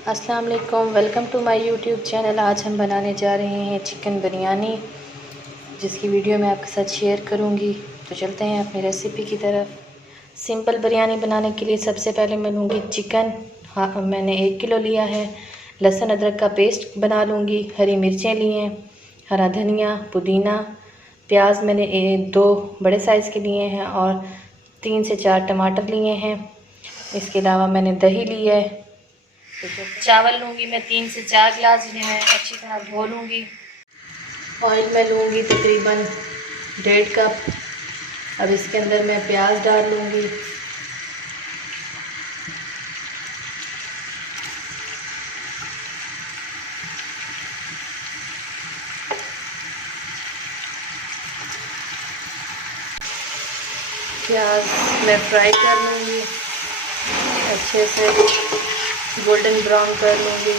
अस्सलाम वालेकुम, welcome to my YouTube channel. आज हम बनाने जा रहे हैं चिकन बिरयानी, जिसकी वीडियो मैं आपके साथ शेयर करूंगी। तो चलते हैं अपनी रेसिपी की तरफ। सिंपल बिरयानी बनाने के लिए सबसे पहले मैं लूँगी चिकन। हाँ, मैंने 1 किलो लिया है। लहसुन अदरक का पेस्ट बना लूँगी। हरी मिर्चें ली हैं, हरा धनिया, पुदीना, प्याज मैंने 2 बड़े साइज़ के लिए हैं और 3 से 4 टमाटर लिए हैं। इसके अलावा मैंने दही ली है। चावल लूँगी मैं 3 से 4 गिलास, जिन्हें मैं अच्छी तरह धो लूँगी। ऑयल मैं लूँगी तकरीबन 1.5 कप। अब इसके अंदर मैं प्याज डाल लूँगी। प्याज मैं फ्राई कर लूँगी, अच्छे से गोल्डन ब्राउन कर लूँगी।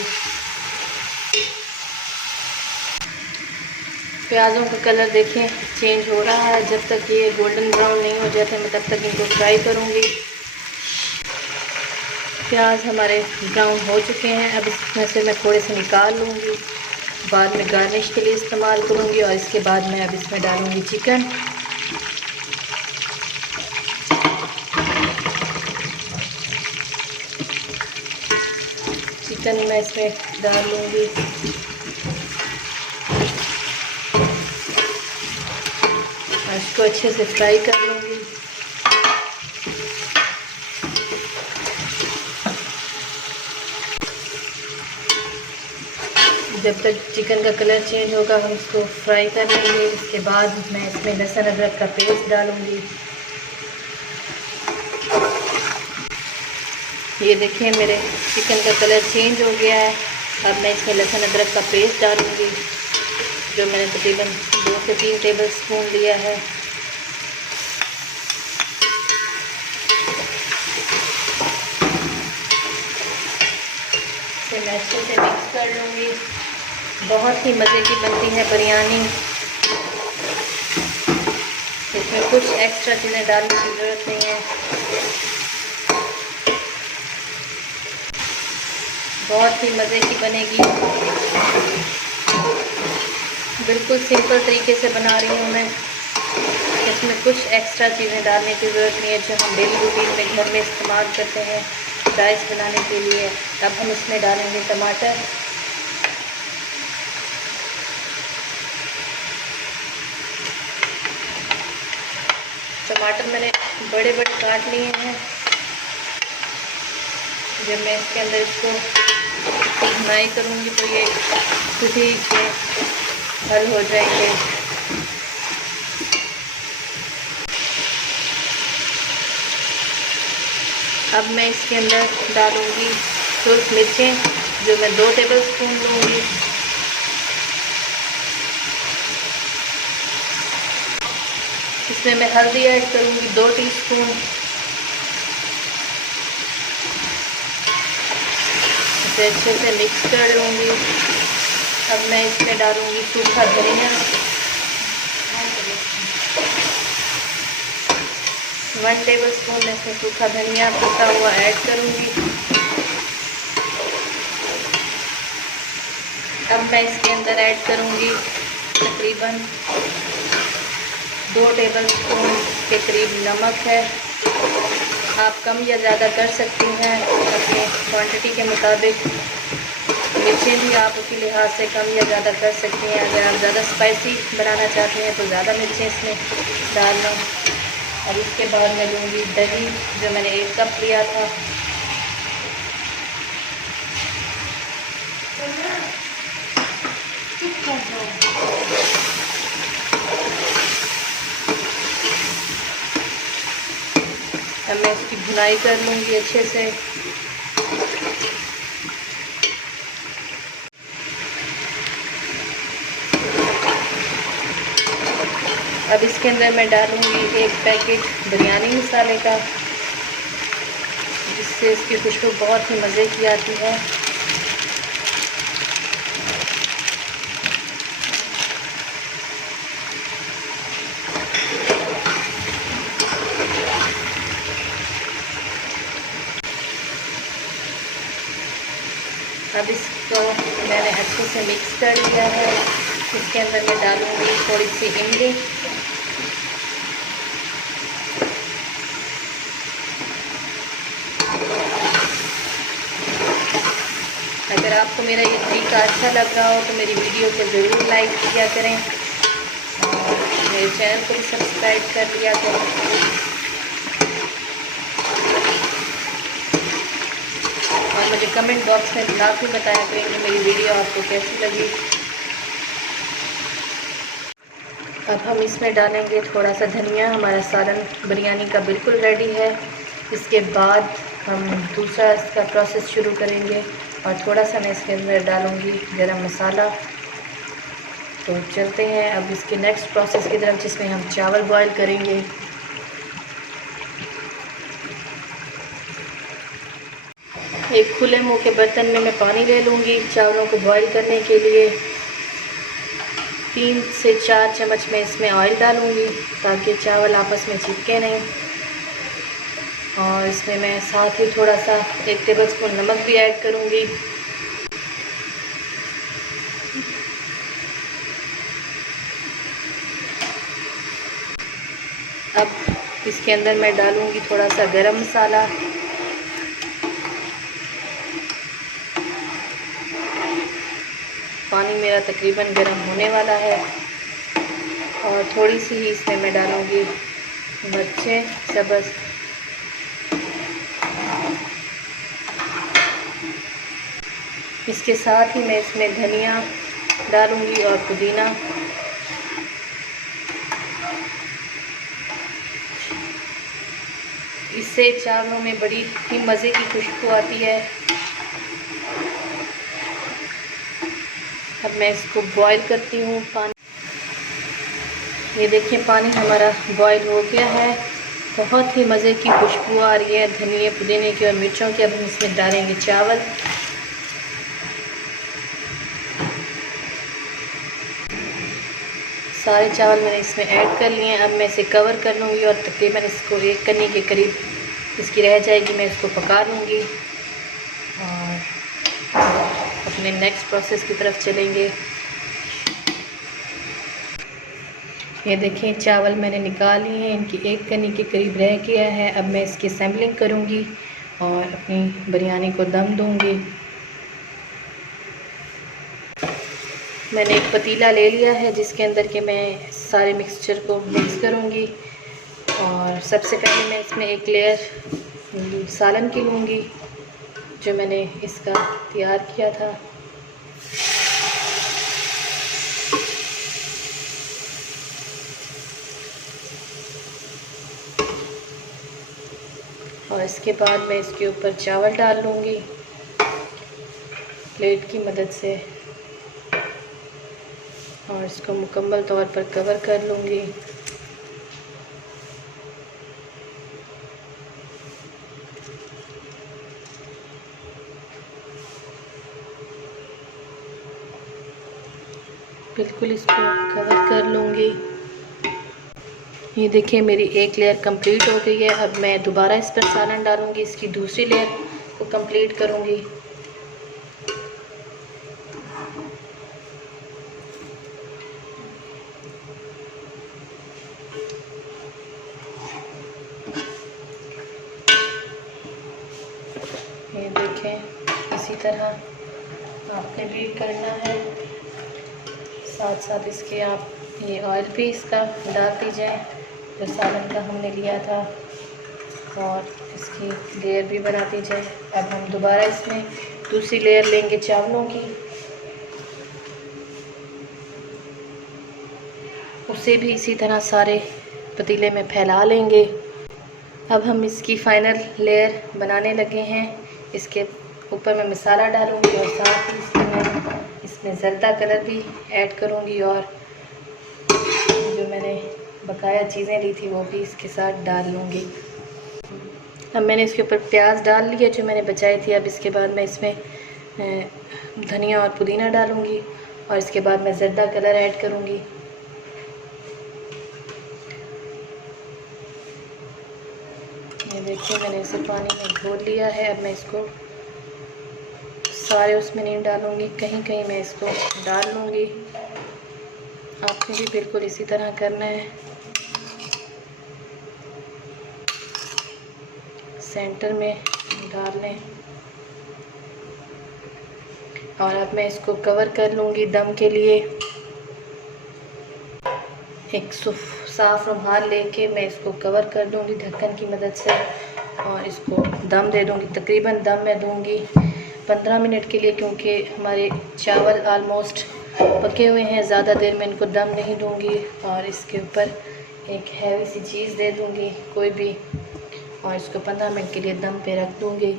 प्याज़ों का कलर देखें चेंज हो रहा है। जब तक ये गोल्डन ब्राउन नहीं हो जाते मैं तब तक इनको फ्राई करूँगी। प्याज हमारे ब्राउन हो चुके हैं। अब इसमें से मैं थोड़े से निकाल लूँगी, बाद में गार्निश के लिए इस्तेमाल करूँगी। और इसके बाद मैं अब इसमें डालूँगी चिकन। चिकन मैं इसमें डाल लूँगी। इसको अच्छे से फ्राई कर लूँगी। जब तक चिकन का कलर चेंज होगा हम इसको फ्राई कर लेंगे। इसके बाद मैं इसमें लहसुन अदरक का पेस्ट डालूँगी। ये देखिए मेरे चिकन का कलर चेंज हो गया है। अब मैं इसमें लहसुन अदरक का पेस्ट डालूँगी, जो मैंने तकरीबन 2 से 3 टेबल स्पून लिया है। इसे मैं अच्छे से मिक्स कर लूँगी। बहुत ही मज़े की बनती है बिरयानी। इसमें कुछ एक्स्ट्रा चीज़ें डालने की ज़रूरत नहीं है। बहुत ही मज़े की बनेगी। बिल्कुल सिंपल तरीके से बना रही हूँ मैं। इसमें कुछ एक्स्ट्रा चीज़ें डालने की ज़रूरत नहीं है जो हम डेली रूटीन में घर में इस्तेमाल करते हैं राइस बनाने के लिए। अब हम इसमें डालेंगे टमाटर। टमाटर मैंने बड़े बड़े काट लिए हैं। जब मैं इसके अंदर इसको भुनाई करूँगी तो ये खुद ही से हल हो जाएंगे। अब मैं इसके अंदर डालूँगी सुर्ख मिर्चें, जो मैं 2 टेबल स्पून लूँगी। इसमें मैं हल्दी ऐड करूँगी 2 टीस्पून। इसे अच्छे से मिक्स कर लूँगी। अब मैं इसमें डालूँगी सूखा धनिया 1 टेबल स्पून। मैं इसमें सूखा धनिया पिसा हुआ ऐड करूँगी। अब मैं इसके अंदर ऐड करूँगी तकरीबन 2 टेबल स्पून के करीब नमक है। आप कम या ज़्यादा कर सकती हैं अपने क्वांटिटी के मुताबिक। मिर्चें भी आप उसी लिहाज से कम या ज़्यादा कर सकती हैं। अगर आप ज़्यादा स्पाइसी बनाना चाहती हैं तो ज़्यादा मिर्चें इसमें डाल लें। अब इसके बाद मैं लूँगी दही, जो मैंने 1 कप लिया था। अब मैं इसकी भुनाई कर लूँगी अच्छे से। अब इसके अंदर मैं डालूँगी 1 पैकेट बिरयानी मसाले का, जिससे इसकी खुशबू बहुत ही मज़े की आती है। अब इसको मैंने अच्छे से मिक्स कर लिया है। इसके अंदर मैं डालूँगी थोड़ी सी इमली, अगर आपको मेरा ये तरीका अच्छा लग रहा हो तो मेरी वीडियो को ज़रूर लाइक किया करें और मेरे चैनल को भी सब्सक्राइब कर लिया करें। और मुझे कमेंट बॉक्स में लाजमी बताया करें कि मेरी वीडियो आपको कैसी लगी। अब हम इसमें डालेंगे थोड़ा सा धनिया। हमारा सालन बिरयानी का बिल्कुल रेडी है। इसके बाद हम दूसरा इसका प्रोसेस शुरू करेंगे और थोड़ा सा मैं इसके अंदर डालूँगी गरम मसाला। तो चलते हैं अब इसके नेक्स्ट प्रोसेस की तरफ, जिसमें हम चावल बॉईल करेंगे। एक खुले मुंह के बर्तन में मैं पानी ले लूँगी चावलों को बॉईल करने के लिए। 3 से 4 चम्मच मैं इसमें ऑयल डालूँगी ताकि चावल आपस में चिपके नहीं। और इसमें मैं साथ ही थोड़ा सा 1 टेबलस्पून नमक भी ऐड करूँगी। अब इसके अंदर मैं डालूँगी थोड़ा सा गरम मसाला, पानी मेरा तकरीबन गर्म होने वाला है और थोड़ी सी ही इसमें मैं डालूँगी मिर्चें सब्ज़। इसके साथ ही मैं इसमें धनिया डालूँगी और पुदीना। इससे चावलों में बड़ी ही मज़े की खुशबू आती है। अब मैं इसको बॉईल करती हूँ पानी। ये देखिए पानी हमारा बॉईल हो गया है। बहुत ही मज़े की खुशबू आ रही है धनिए पुदीने की और मिर्चों की। अब हम इसमें डालेंगे चावल। सारे चावल मैंने इसमें ऐड कर लिए हैं। अब मैं इसे कवर कर लूँगी और तकरीबन इसको 1 कनी के करीब इसकी रह जाएगी। मैं इसको पका लूँगी और अपने नेक्स्ट प्रोसेस की तरफ चलेंगे। ये देखें चावल मैंने निकाल लिए हैं, इनकी 1 कनी के करीब रह गया है। अब मैं इसकी सैम्पलिंग करूँगी और अपनी बिरयानी को दम दूँगी। मैंने एक पतीला ले लिया है जिसके अंदर के मैं सारे मिक्सचर को मिक्स करूँगी और सबसे पहले मैं इसमें 1 लेयर सालन की लूँगी जो मैंने इसका तैयार किया था। और इसके बाद मैं इसके ऊपर चावल डाल लूँगी प्लेट की मदद से और इसको मुकम्मल तौर पर कवर कर लूँगी। बिल्कुल इसको कवर कर लूँगी। ये देखिए मेरी 1 लेयर कंप्लीट हो गई है। अब मैं दोबारा इस पर सालन डालूँगी, इसकी दूसरी लेयर को कंप्लीट करूँगी। ये देखें इसी तरह आपने भी करना है। साथ साथ इसके आप ये ऑयल भी इसका डाल दीजिए जो सालन का हमने लिया था और इसकी लेयर भी बना दीजिए। अब हम दोबारा इसमें दूसरी लेयर लेंगे चावलों की, उसे भी इसी तरह सारे पतीले में फैला लेंगे। अब हम इसकी फाइनल लेयर बनाने लगे हैं। इसके ऊपर मैं मसाला डालूँगी और साथ ही इसमें ज़र्दा कलर भी ऐड करूँगी और जो मैंने बकाया चीज़ें ली थी वो भी इसके साथ डाल लूँगी। अब मैंने इसके ऊपर प्याज डाल लिया जो मैंने बचाई थी। अब इसके बाद मैं इसमें धनिया और पुदीना डालूँगी और इसके बाद मैं ज़र्दा कलर ऐड करूँगी। ये देखिए मैंने इसे पानी में घोल लिया है। अब मैं इसको सारे उसमें नहीं डालूँगी, कहीं कहीं मैं इसको डाल लूँगी। आपने भी बिल्कुल इसी तरह करना है। सेंटर में डाल लें और अब मैं इसको कवर कर लूँगी दम के लिए। एक साफ़ रुमाल लेके मैं इसको कवर कर दूँगी ढक्कन की मदद से और इसको दम दे दूँगी। तकरीबन दम मैं दूँगी 15 मिनट के लिए, क्योंकि हमारे चावल आलमोस्ट पके हुए हैं। ज़्यादा देर में इनको दम नहीं दूँगी और इसके ऊपर एक हैवी सी चीज़ दे दूँगी कोई भी, और इसको 15 मिनट के लिए दम पे रख दूँगी।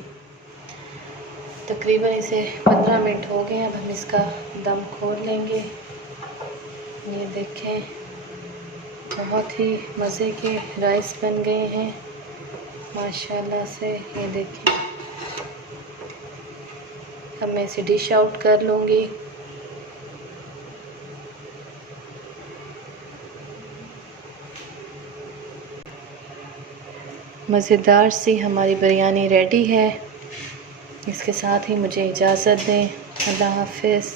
तकरीबन इसे 15 मिनट हो गए। अब हम इसका दम खोल लेंगे। ये देखें, बहुत ही मज़े के राइस बन गए हैं माशाल्लाह से। ये देखें, अब मैं इसे डिश आउट कर लूँगी। मज़ेदार सी हमारी बिरयानी रेडी है। इसके साथ ही मुझे इजाज़त दें। अल्लाह हाफ़िज़।